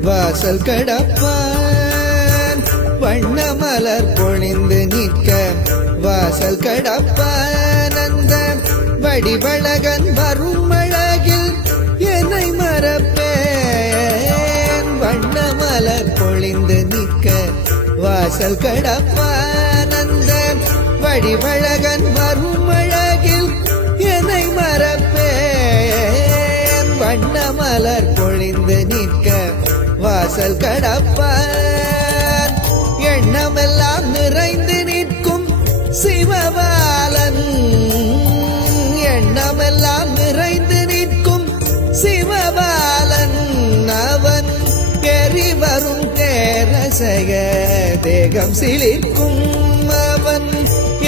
வாசல் கடப்பான் வண்ண மலர் பொழிந்து நிற்க வாசல் கடப்பான் அந்த வடிவழகன் வரும் அழகில் என்னை மறப்பேன் வண்ண மலர் பொழிந்து நிற்க வாசல் கடப்பான் அந்த வடிவழகன் வரும் அழகில் என்னை மறப்பேன் வண்ண மலர் பொழிந்து நிற்க வாசல் கடப்பான் எண்ணமெல்லாம் நிறைந்து நிற்கும் சிவபாலன் எண்ணமெல்லாம் நிறைந்து நிற்கும் சிவபாலன் அவன் எரிவரும் தேரசக தேகம் சிலிர்க்கும் அவன்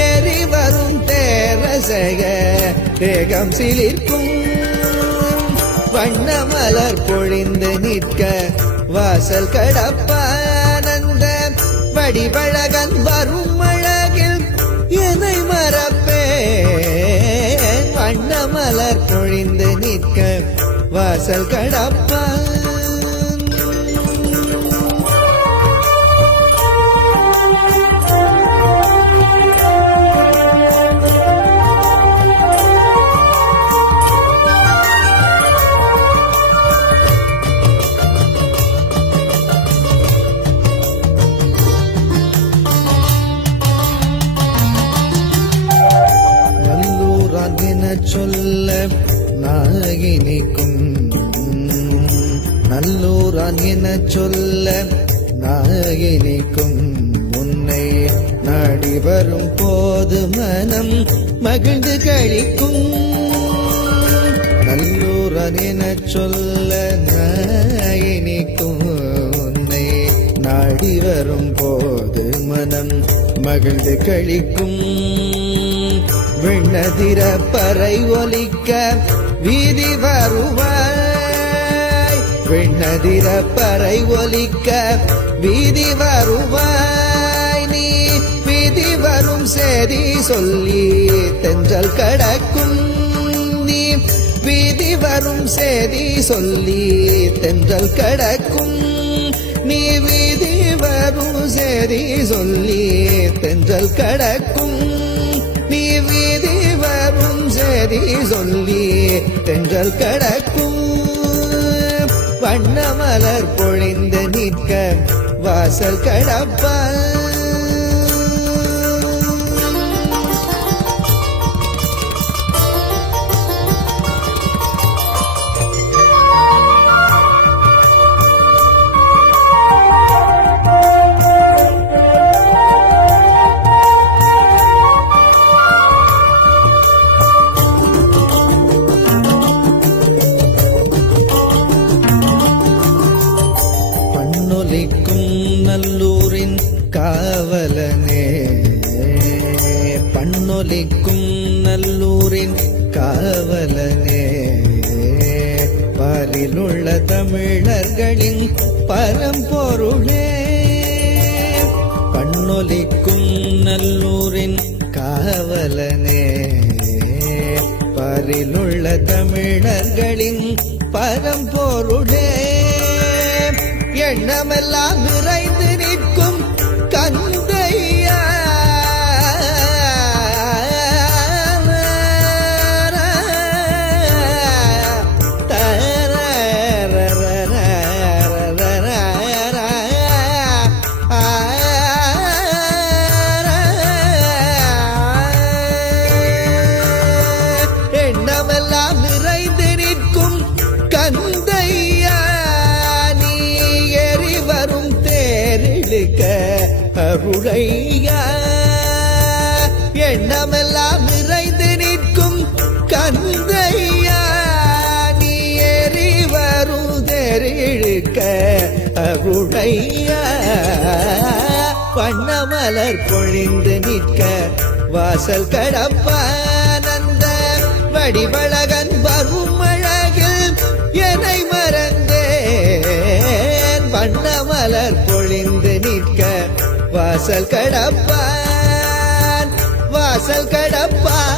எரிவரும் தேரசக தேகம் சிலிர்க்கும் வண்ண மலர் பொழிந்து நிற்க வாசல் கடப்பான் அந்த வடிவழகன் வரும் அழகில் என்னை மறப்பேன் வண்ண மலர் பொழிந்து நிற்க வாசல் கடப்பான் சொல்ல நாகினிக்கும் நல்லூரான் என சொல்ல நாகினிக்கும் உன்னை நாடி வரும் போது மனம் மகிழ்ந்து கழிக்கும் நல்லூரான் என சொல்ல நாகினிக்கும் உன்னை நாடி வரும் போது மனம் மகிழ்ந்து கழிக்கும் விண்ணதிர பறை ஒலிக்க வீதி வருவாய் விண்ணதிர பறை ஒலிக்க வீதி வருவாய் நீ வீதி வரும் சேதி சொல்லி தென்றல் கடக்கும் நீ வீதி வரும் சேதி சொல்லி தென்றல் கடக்கும் நீ வீதி வரும் சேதி சொல்லி தென்றல் கடக்கும் நீ வீதி வரும் சேதி சொல்லி தென்றல் கடக்கும் வண்ண மலர் பொழிந்து நிற்க வாசல் கடப்பான் நல்லூரின் காவலனே பண்ணொலிக்கும் நல்லூரின் காவலனே பாரிலுள்ள தமிழர்களின் பரம்பொருளே பண்ணொலிக்கும் நல்லூரின் காவலனே பாரிலுள்ள தமிழர்களின் பரம்பொருளே எண்ணமெல்லாம் நிறைந்து நிற்கும் கந்தையா எண்ணமெல்லாம் நிறைந்து நிற்கும் கந்தையா அருளையா எண்ணமெல்லாம் நிறைந்து நிற்கும் கந்தையா நீ ஏறி வருதெறிழுக்க அருளையா வண்ண மலர் பொழிந்து நிற்க வாசல் கடப்பான் அந்த வடிவழகன் வரும் அழகில் என்னை மறந்தேன் வண்ண மலர் பொழிந்து நிற்க வாசல் கடப்பான் வாசல் கடப்பான்